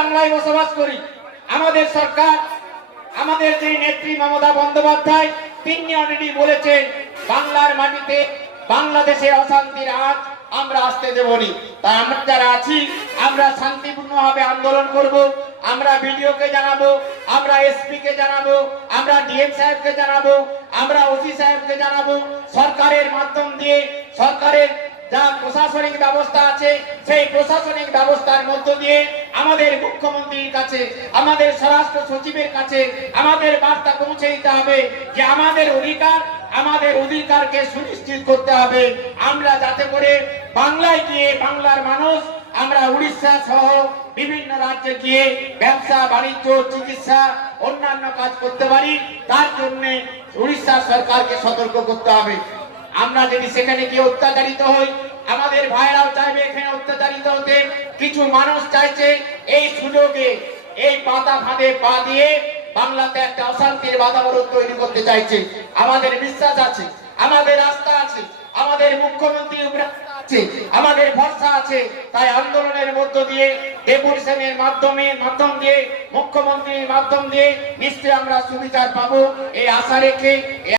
বাংলায় বসবাস করি। আমাদের সরকার, আমাদের যে নেত্রী মমতা বন্দ্যোপাধ্যায়, তিনি অলরেডি বলেছেন, বাংলার মাটিতে বাংলাদেশে অশান্তির আজ আমরা আসতে দেবনি। তাই আমরা যারা আছি, আমরা শান্তিপূর্ণভাবে আন্দোলন করব, আমরা বিডিওকে জানাব, আমরা এসপি কে জানাব, আমরা ডিএম সাহেবকে জানাব, আমরা ওসি সাহেবকে জানাব, সরকারের মাধ্যম দিয়ে, সরকারের যা প্রশাসনিক ব্যবস্থা আছে, সেই প্রশাসনিক ব্যবস্থার মধ্য দিয়ে আমাদের মুখ্যমন্ত্রীর কাছে, আমাদের স্বরাষ্ট্র সচিবের কাছে আমাদের বার্তা পৌঁছে দিতে হবে যে আমাদের অধিকার, আমাদের অধিকারকে সুনিশ্চিত করতে হবে। আমরা যাতে করে বাংলায় গিয়ে বাংলার মানুষ, আমরা উড়িষ্যা সহ বিভিন্ন রাজ্যে গিয়ে ব্যবসা, বাণিজ্য, চিকিৎসা, অন্যান্য কাজ করতে পারি, তার জন্য উড়িষ্যা সরকারকে সতর্ক করতে হবে। আমরা যদি সেখানে গিয়ে অত্যাচারিত হই, আমাদের এখানে অত্যাচারিত হতে কিছু মানুষ চাইছে এই সুযোগে, এই পাতা ফাঁদে পা দিয়ে বাংলাতে একটা অশান্তির বাতাবরণ তৈরি করতে চাইছে। আমাদের বিশ্বাস আছে, আমাদের আস্থা আছে, আমাদের মুখ্যমন্ত্রী আছে, আমাদের ভরসা আছে। তাই আন্দোলনের মধ্য দিয়ে ডেপুটেশনের মাধ্যমে, মাধ্যম দিয়ে, মুখ্যমন্ত্রীর মাধ্যম দিয়ে নিশ্চয়ই আমরা সুবিচার পাবো। এই আশা রেখে